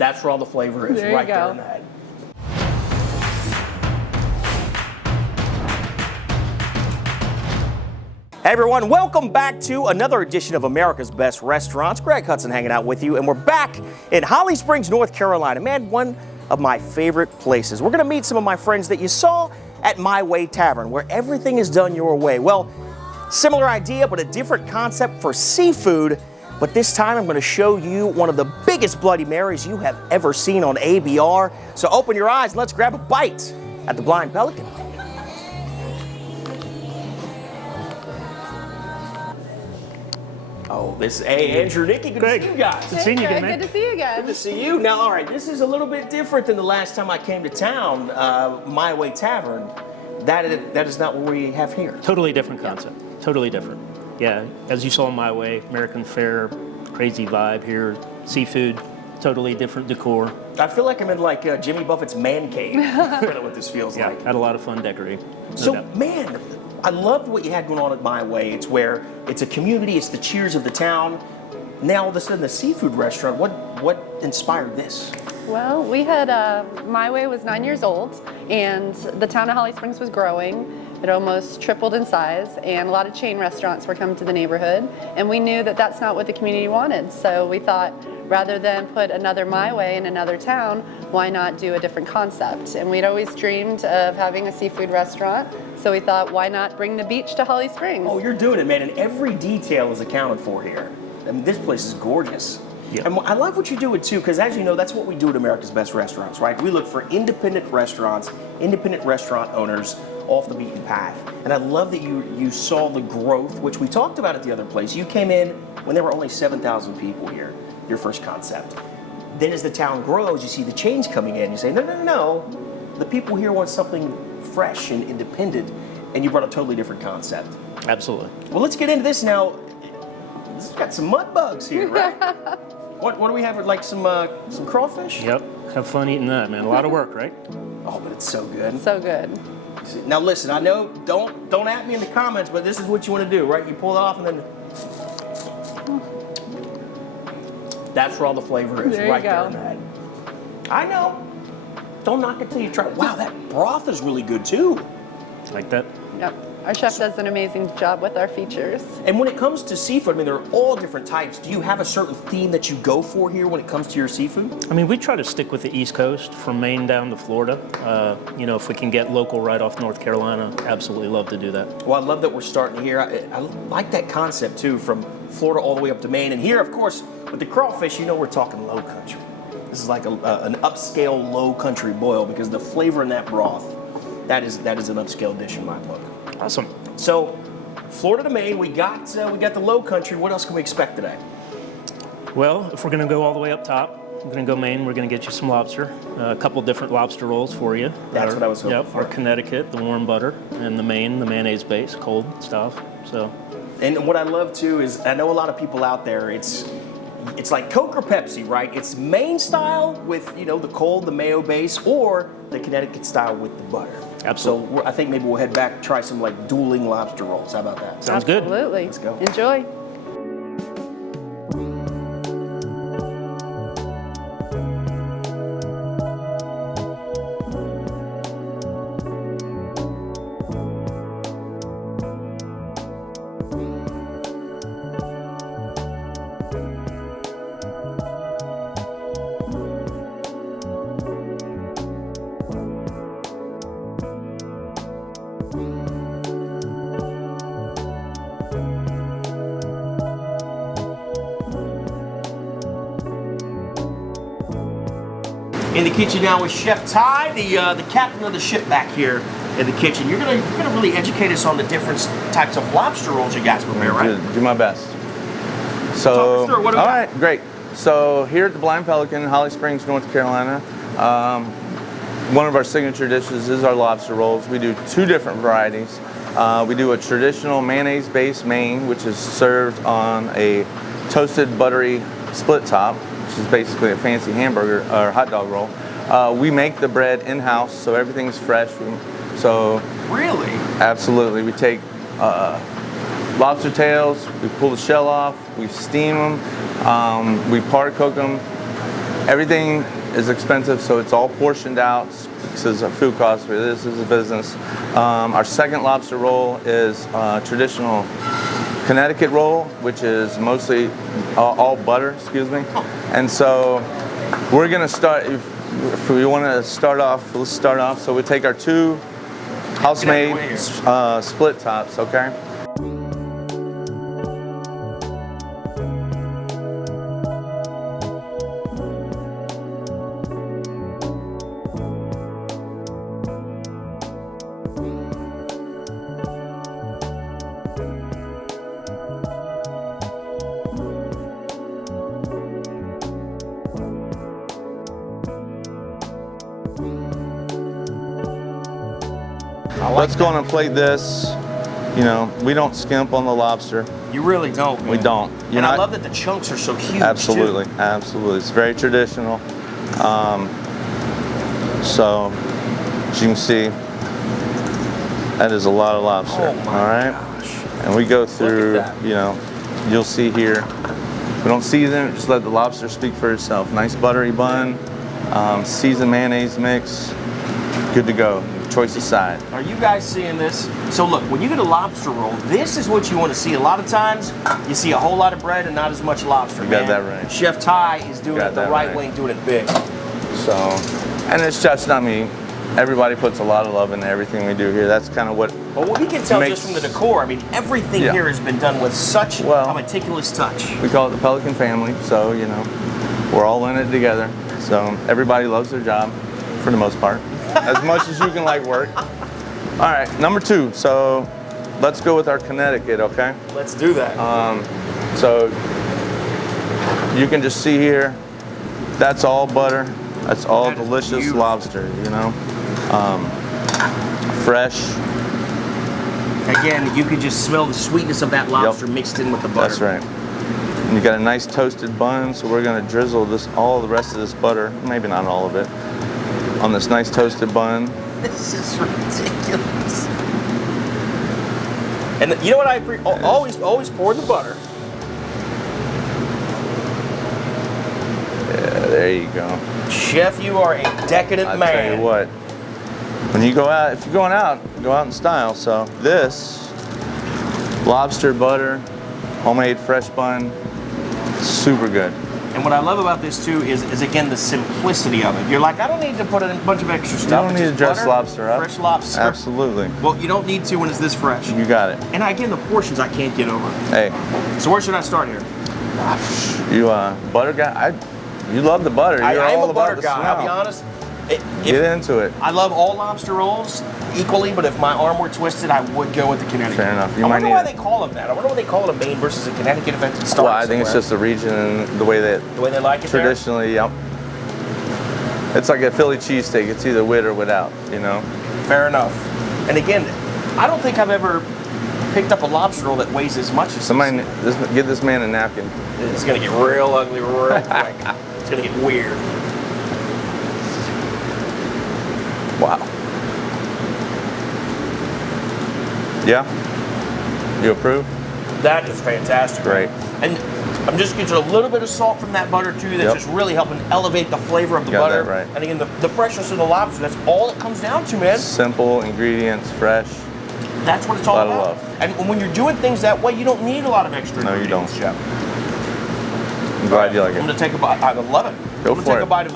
That's where all the flavor is, right there in the head. Hey everyone, welcome back to another edition of America's Best Restaurants. Greg Hudson hanging out with you, and we're back in Holly Springs, North Carolina. Man, one of my favorite places. We're gonna meet some of my friends that you saw at My Way Tavern, where everything is done your way. Well, similar idea, but a different concept for seafood. But this time I'm gonna show you one of the biggest Bloody Marys you have ever seen on ABR. So open your eyes, let's grab a bite at the Blind Pelican. Oh, hey, Andrew, Nikki, good to see you guys. Good seeing you again, man. Good to see you again. Good to see you. Now, all right, this is a little bit different than the last time I came to town, My Way Tavern. That is not what we have here. Totally different concept. Totally different. Yeah, as you saw in My Way, American fare, crazy vibe here, seafood, totally different decor. I feel like I'm in like Jimmy Buffett's man cave. That's kind of what this feels like. Had a lot of fun decorating. So, man, I loved what you had going on at My Way. It's where it's a community, it's the cheers of the town. Now all of a sudden, the seafood restaurant. What inspired this? Well, we had My Way was 9 years old, and the town of Holly Springs was growing. It almost tripled in size, and a lot of chain restaurants were coming to the neighborhood. And we knew that that's not what the community wanted. So we thought, rather than put another My Way in another town, why not do a different concept? And we'd always dreamed of having a seafood restaurant. So we thought, why not bring the beach to Holly Springs? Oh, you're doing it, man, and every detail is accounted for here. I mean, this place is gorgeous. Yeah. And I love what you're doing too, because as you know, that's what we do at America's Best Restaurants, right? We look for independent restaurants, independent restaurant owners off the beaten path. And I love that you saw the growth, which we talked about at the other place. You came in when there were only 7,000 people here, your first concept. Then as the town grows, you see the chains coming in. You say, no. The people here want something fresh and independent, and you brought a totally different concept. Absolutely. Well, let's get into this now. This has got some mud bugs here, right? What do we have? Like some crawfish? Yep. Have fun eating that, man. A lot of work, right? Oh, but it's so good. So good. Now listen, I know don't at me in the comments, but this is what you want to do, right? You pull it off and then that's where all the flavor is, right there in the head. I know. Don't knock it till you try it. Wow, that broth is really good too. Like that? Yep. Our chef does an amazing job with our features. And when it comes to seafood, I mean, there are all different types. Do you have a certain theme that you go for here when it comes to your seafood? I mean, we try to stick with the East Coast, from Maine down to Florida. You know, if we can get local right off North Carolina, absolutely love to do that. Well, I love that we're starting here. I like that concept too, from Florida all the way up to Maine. And here, of course, with the crawfish, you know we're talking low country. This is like an upscale low country boil, because the flavor in that broth, that is an upscale dish in my book. Awesome. So, Florida to Maine, we got the low country. What else can we expect today? Well, if we're going to go all the way up top, we're going to go Maine. We're going to get you some lobster. A couple different lobster rolls for you. That's what I was hoping for. Our Connecticut, the warm butter, and the Maine, the mayonnaise base, cold stuff. So. And what I love too is, I know a lot of people out there, it's like Coke or Pepsi, right? It's Maine style with, you know, the cold, the mayo base, or the Connecticut style with the butter. Absolutely. So I think maybe we'll head back, try some like dueling lobster rolls. How about that? Sounds good. Absolutely. Let's go. Enjoy. In the kitchen now with Chef Ty, the captain of the ship back here in the kitchen. You're gonna really educate us on the different types of lobster rolls you guys prepare, right? Do my best. So, Talk us through. What do we all got? right, great. So here at the Blind Pelican, Holly Springs, North Carolina, one of our signature dishes is our lobster rolls. We do two different varieties. We do a traditional mayonnaise-based Maine, which is served on a toasted buttery split top, which is basically a fancy hamburger or hot dog roll. We make the bread in-house, so everything's fresh. Really? Absolutely. We take lobster tails, we pull the shell off, we steam them, we par cook them, Everything is expensive, so it's all portioned out. This is a food cost, but this is a business. Our second lobster roll is traditional Connecticut roll, which is mostly all butter, excuse me. And so we're gonna start, if we wanna start off, let's start off. So we take our 2 house-made split tops, okay? Let's go on and plate this. You know, we don't skimp on the lobster. You really don't, man. We don't. And I love that the chunks are so huge. Absolutely, too. absolutely. It's very traditional. So, as you can see, that is a lot of lobster. Oh my all right. gosh. And we go through. Look at that. You know, you'll see here. We don't season it. Just let the lobster speak for itself. Nice buttery bun, seasoned mayonnaise mix. Good to go. Choice aside. Are you guys seeing this? So look, when you get a lobster roll, this is what you want to see. A lot of times, you see a whole lot of bread and not as much lobster. You got that right. Chef Ty is doing it the right way and doing it big. So, and it's just, I mean, everybody puts a lot of love into everything we do here. That's kind of what. But what we can tell just from the decor, I mean, everything here has been done with such a meticulous touch. We call it the Pelican family, so, you know, we're all in it together. So everybody loves their job, for the most part. As much as you can like work. All right, number 2. So let's go with our Connecticut, okay? Let's do that. So you can just see here, that's all butter. That's all delicious lobster, you know? Fresh. Again, you can just smell the sweetness of that lobster mixed in with the butter. That's right. And you got a nice toasted bun, so we're gonna drizzle all the rest of this butter, maybe not all of it, on this nice toasted bun. This is ridiculous. And you know what I always pour the butter. Yeah, there you go. Chef, you are a decadent man. I'll tell you what, when you go out, if you're going out, go out in style. So this lobster butter, homemade fresh bun, super good. And what I love about this too is again the simplicity of it. You're like, I don't need to put in a bunch of extra stuff. You don't need to dress lobster up. Fresh lobster. Absolutely. Well, you don't need to when it's this fresh. You got it. And again, the portions I can't get over. Hey. So where should I start here? You butter guy? You love the butter. You're I am all a butter about guy. the smell. I'll be honest. Get into it. I love all lobster rolls equally, but if my arm were twisted, I would go with the Connecticut. Fair enough. I wonder why they call them that. I wonder why they call it a Maine versus a Connecticut if it starts. Well, I think it's just the region and the way they like it traditionally, yep. It's like a Philly cheesesteak. It's either with or without, you know? Fair enough. And again, I don't think I've ever picked up a lobster roll that weighs as much as somebody. Get this man a napkin. It's going to get real ugly real quick. It's going to get weird. Wow. Yeah? You approve? That is fantastic. Great. And I'm just getting a little bit of salt from that butter too. That's just really helping elevate the flavor of the butter. That right. And again, the freshness of the lobster. That's all it comes down to, man. Simple ingredients, fresh. That's what it's all about. A lot of love. And when you're doing things that way, you don't need a lot of extra ingredients, you don't. Chef. I'm glad you like it. I'm going to take a bite. I love it. Go I'm for take it. a bite of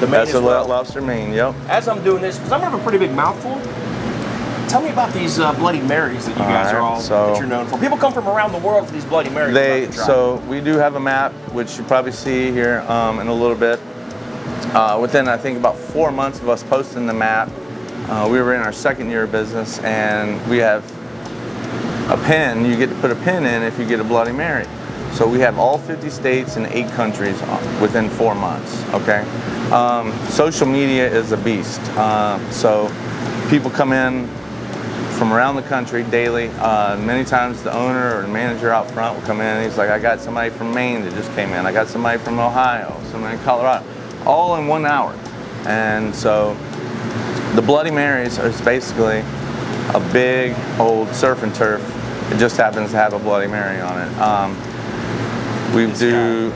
the Maine That's as a well. lobster Maine, yep. As I'm doing this, because I'm going to have a pretty big mouthful, tell me about these Bloody Marys that you guys that you're known for. People come from around the world for these Bloody Marys. So we do have a map, which you probably see here in a little bit. Within, I think, about 4 months of us posting the map, we were in our second year of business, and we have a pin. You get to put a pin in if you get a Bloody Mary. So we have all 50 states and 8 countries within 4 months, okay? Social media is a beast. So people come in from around the country daily. Many times the owner or the manager out front will come in and he's like, I got somebody from Maine that just came in. I got somebody from Ohio, somebody in Colorado, all in 1 hour. And so the Bloody Marys is basically a big old surf and turf. It just happens to have a Bloody Mary on it. We do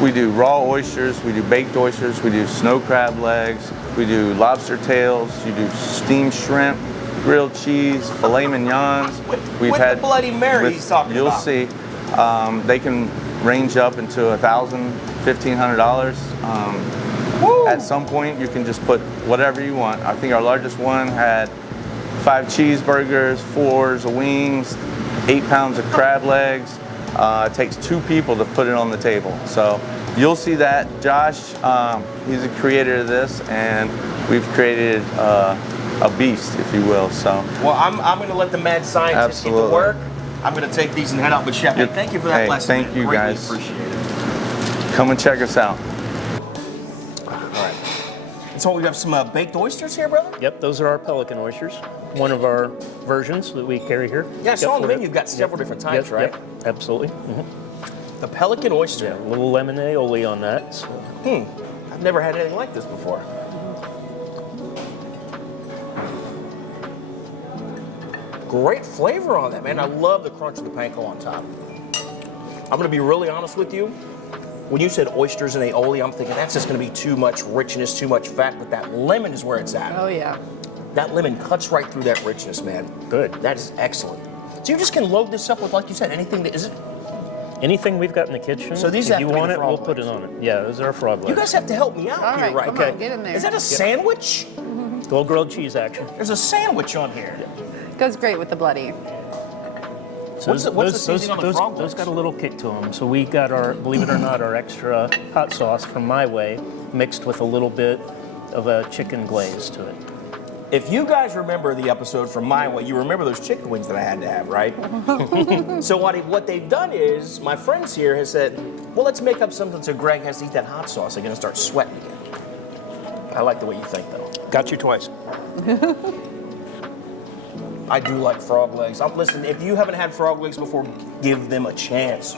We do raw oysters, we do baked oysters, we do snow crab legs, we do lobster tails, you do steamed shrimp, grilled cheese, filet mignons. With the Bloody Mary he's talking you'll about. see, they can range up into $1,000, $1,500. At some point, you can just put whatever you want. I think our largest one had 5 cheeseburgers, 4 wings, 8 pounds of crab legs. It takes 2 people to put it on the table. So you'll see that. Josh, he's a creator of this, and we've created a beast, if you will. So. Well, I'm going to let the mad scientist get to work. I'm going to take these and head out. But Chef, hey, thank you for that lesson. Thank you, Greatly guys. Appreciate it. Come and check us out. All right. So we have some baked oysters here, brother? Yep, those are our Pelican oysters. One of our versions that we carry here. Yeah, I saw on the menu you've got several different types, right? Yep, absolutely. The Pelican oyster. Yeah, a little lemon aioli on that. So. I've never had anything like this before. Great flavor on that, man. I love the crunch of the panko on top. I'm gonna be really honest with you. When you said oysters and aioli, I'm thinking that's just gonna be too much richness, too much fat, but that lemon is where it's at. Oh yeah. That lemon cuts right through that richness, man. Good. That is excellent. So you just can load this up with, like you said, anything that, is it? Anything we've got in the kitchen, So these if have you to be want the it, frog we'll put it legs. on it. Yeah, those are our frog legs. You guys have to help me out All here, right, right? come on, get in there. Is that a sandwich? A little grilled cheese action. There's a sandwich on here. Goes great with the bloody. So what's the seasoning on the frog those legs? got a little kick to them. So we got our, believe it or not, our extra hot sauce from My Way mixed with a little bit of a chicken glaze to it. If you guys remember the episode from My Way, you remember those chicken wings that I had to have, right? So what they've done is, my friends here has said, well, let's make up something so Greg has to eat that hot sauce. They're gonna start sweating again. I like the way you think, though. Got you twice. I do like frog legs. Listen, if you haven't had frog legs before, give them a chance.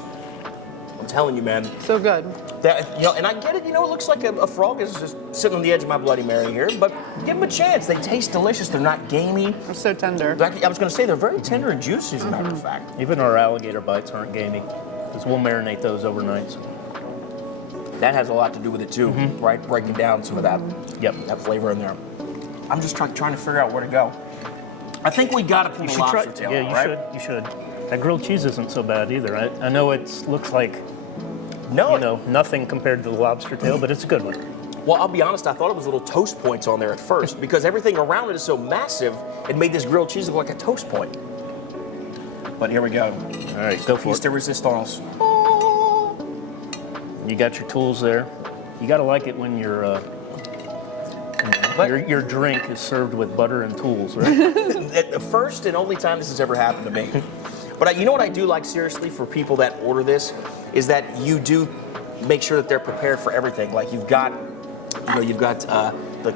I'm telling you, man. So good. That, and I get it. It looks like a frog is just sitting on the edge of my Bloody Mary here, but give them a chance. They taste delicious. They're not gamey. They're so tender. I was going to say they're very tender and juicy, as a matter of fact. Even our alligator bites aren't gamey, because we'll marinate those overnight. So. That has a lot to do with it too, right? Breaking down some of that, that flavor in there. I'm just trying to figure out where to go. I think we got to pull the lobster tail out, right? You should. That grilled cheese isn't so bad either. I know it looks like nothing compared to the lobster tail, but it's a good one. Well, I'll be honest, I thought it was little toast points on there at first because everything around it is so massive, it made this grilled cheese look like a toast point. But here we go. All right, go for Piece it. de resistance. You got your tools there. You got to like it when your drink is served with butter and tools, right? The first and only time this has ever happened to me. But you know what I do like, seriously, for people that order this, is that you do make sure that they're prepared for everything. Like you've got the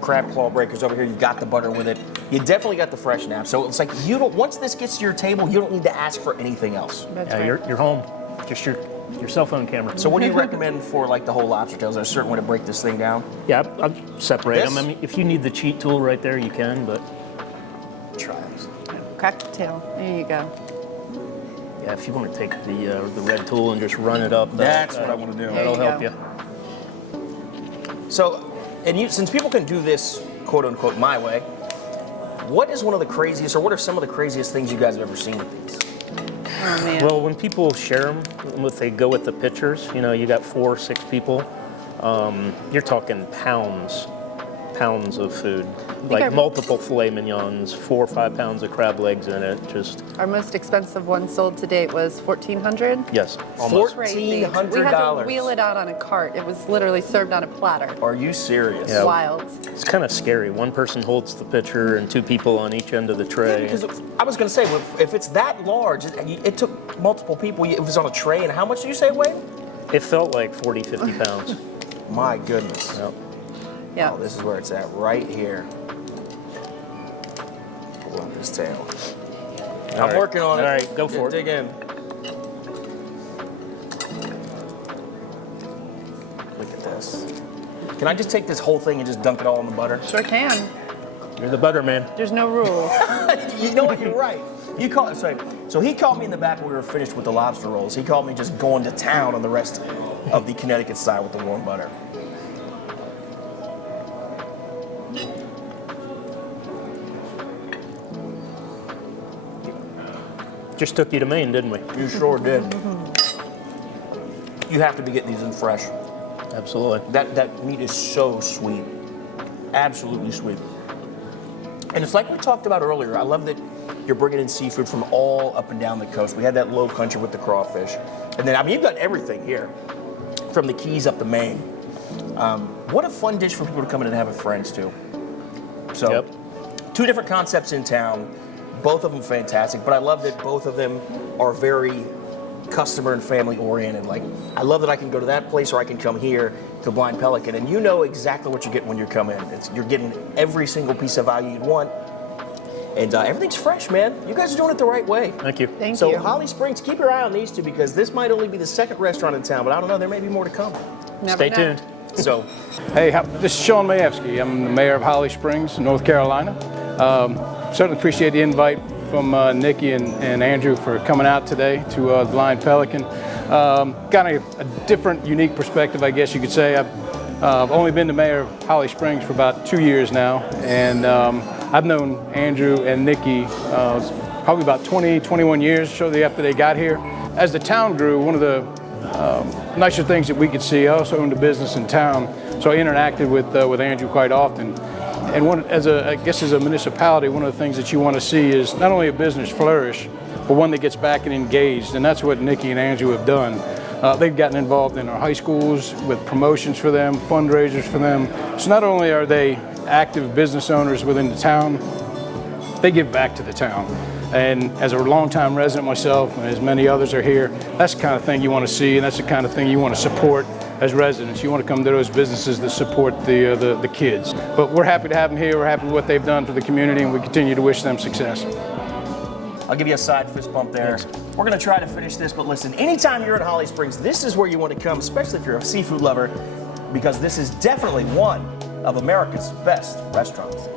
crab claw breakers over here. You've got the butter with it. You definitely got the fresh nap. So it's like once this gets to your table, you don't need to ask for anything else. That's Yeah, right. you're home. Just your cell phone camera. So what do you recommend for like the whole lobster tails? Is there a certain way to break this thing down? Yeah, I'll separate them. This? I mean, if you need the cheat tool right there, you can, but Try this. Crack the tail. There you go. yeah, if you want to take the red tool and just run it up, That's what I want to do. That'll There help you you. So, since people can do this, quote unquote, my way, what is one of the craziest, or what are some of the craziest things you guys have ever seen with these? Oh man. Well, when people share them, if they go with the pictures, you got 4 or 6 people, you're talking pounds of food. Like our- multiple filet mignons, 4 or 5 pounds of crab legs in it. Just, Our most expensive one sold to date was $1,400. yes, almost. Crazy. We had $1,400. to wheel it out on a cart. It was literally served on a platter. Are you serious? Yeah. Wild. It's kind of scary. One person holds the pitcher and 2 people on each end of the Yeah, tray. because I was going to say, if it's that large, it took multiple people. It was on a tray, and how much did you say it weighed? It felt like 40, 50 pounds. My goodness. Yep. Yeah. Oh, this is where it's at, right here. Pull up this tail. I'm right. working on it. All right, go for it. Dig in. Look at this. Can I just take this whole thing and just dunk it all in the butter? Sure can. You're the butter man. There's no rules. You know what? You're right. So he called me in the back when we were finished with the lobster rolls. He called me just going to town on the rest of it. of the Connecticut style with the warm butter. Just took you to Maine, didn't we? You sure did. You have to be getting these in fresh. Absolutely. That meat is so sweet. Absolutely sweet. And it's like we talked about earlier. I love that you're bringing in seafood from all up and down the coast. We had that low country with the crawfish. And then, I mean, you've got everything here, from the Keys up to Maine. What a fun dish for people to come in and have with friends, too. So, Yep. 2 different concepts in town, both of them fantastic, but I love that both of them are very customer and family oriented. Like, I love that I can go to that place or I can come here to Blind Pelican, and you know exactly what you're getting when you come in. You're getting every single piece of value you'd want, and everything's fresh, man. You guys are doing it the right way. Thank you. Thank So you. Holly Springs, keep your eye on these two because this might only be the 2nd restaurant in town, but I don't know, there may be more to come. Never Stay know. tuned. So, Hey, this is Sean Mayevsky. I'm the mayor of Holly Springs, North Carolina. Certainly appreciate the invite from Nikki and Andrew for coming out today to Blind Pelican. Kind of a different, unique perspective, I guess you could say. I've only been the mayor of Holly Springs for about 2 years now, and I've known Andrew and Nikki probably about 20, 21 years, shortly after they got here. As the town grew, one of the nicer things that we could see, I also owned a business in town, so I interacted with Andrew quite often. And I guess as a municipality, one of the things that you want to see is not only a business flourish, but one that gets back and engaged, and that's what Nikki and Andrew have done. They've gotten involved in our high schools with promotions for them, fundraisers for them. So not only are they active business owners within the town, they give back to the town. And as a longtime resident myself, and as many others are here, that's the kind of thing you want to see, and that's the kind of thing you want to support as residents. You want to come to those businesses that support the kids. But we're happy to have them here. We're happy with what they've done for the community, and we continue to wish them success. I'll give you a side fist bump there. We're gonna try to finish this, but listen, anytime you're at Holly Springs, this is where you want to come, especially if you're a seafood lover, because this is definitely one of America's best restaurants.